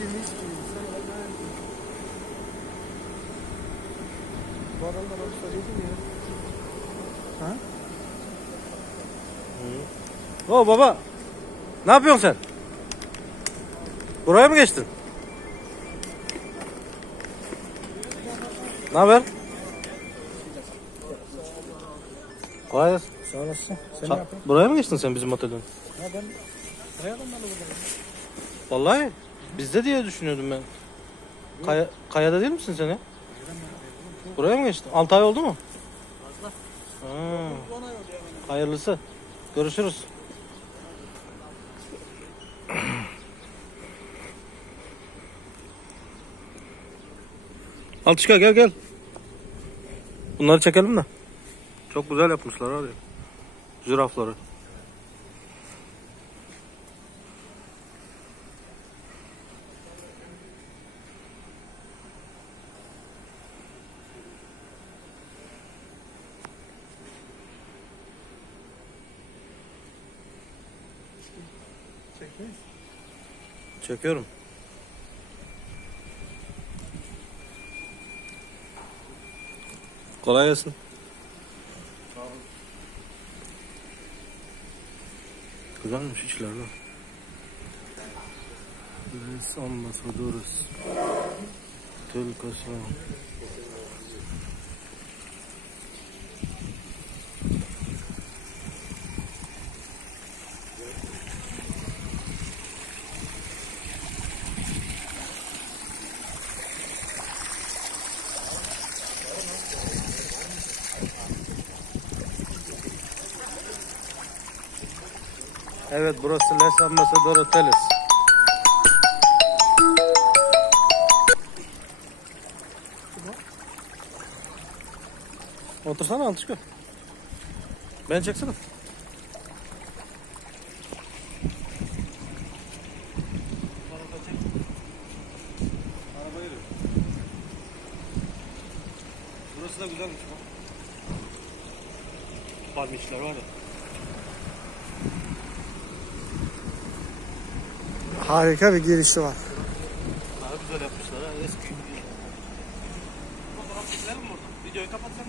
Viski. Bu adamlar onu söyledi mi ya? Ha? O baba. Ne yapıyorsun sen? Buraya mı geçtin? Ne haber? Kolay gelsin. Sağ olasın. Sen ne yapıyorsun? Buraya mı geçtin sen bizim otelden? Ha ben buraya adamlarla buradayım. Vallahi bizde diye düşünüyordum ben. Kayada değil misin sen ya? Buraya mı geçtin? 6 ay oldu mu? Fazla. Ha. Hayırlısı. Görüşürüz. Alçıka gel. Bunları çekelim de. Çok güzel yapmışlar abi. Zürafları. Çekiyorum. Kolay gelsin. Güzelmiş içler lan. Biz ambasadoruz. Tülkası. Evet, burası Les Ambassador Hotels. Otursana Alçıkı. Ben çeksene. Burası da güzelmiş bak. Palmiçler var ya. Harika bir girişi var. Daha güzel yapmışlar ha, eski. Fotoğraf çekilelim mi orada? Videoyu kapatsan.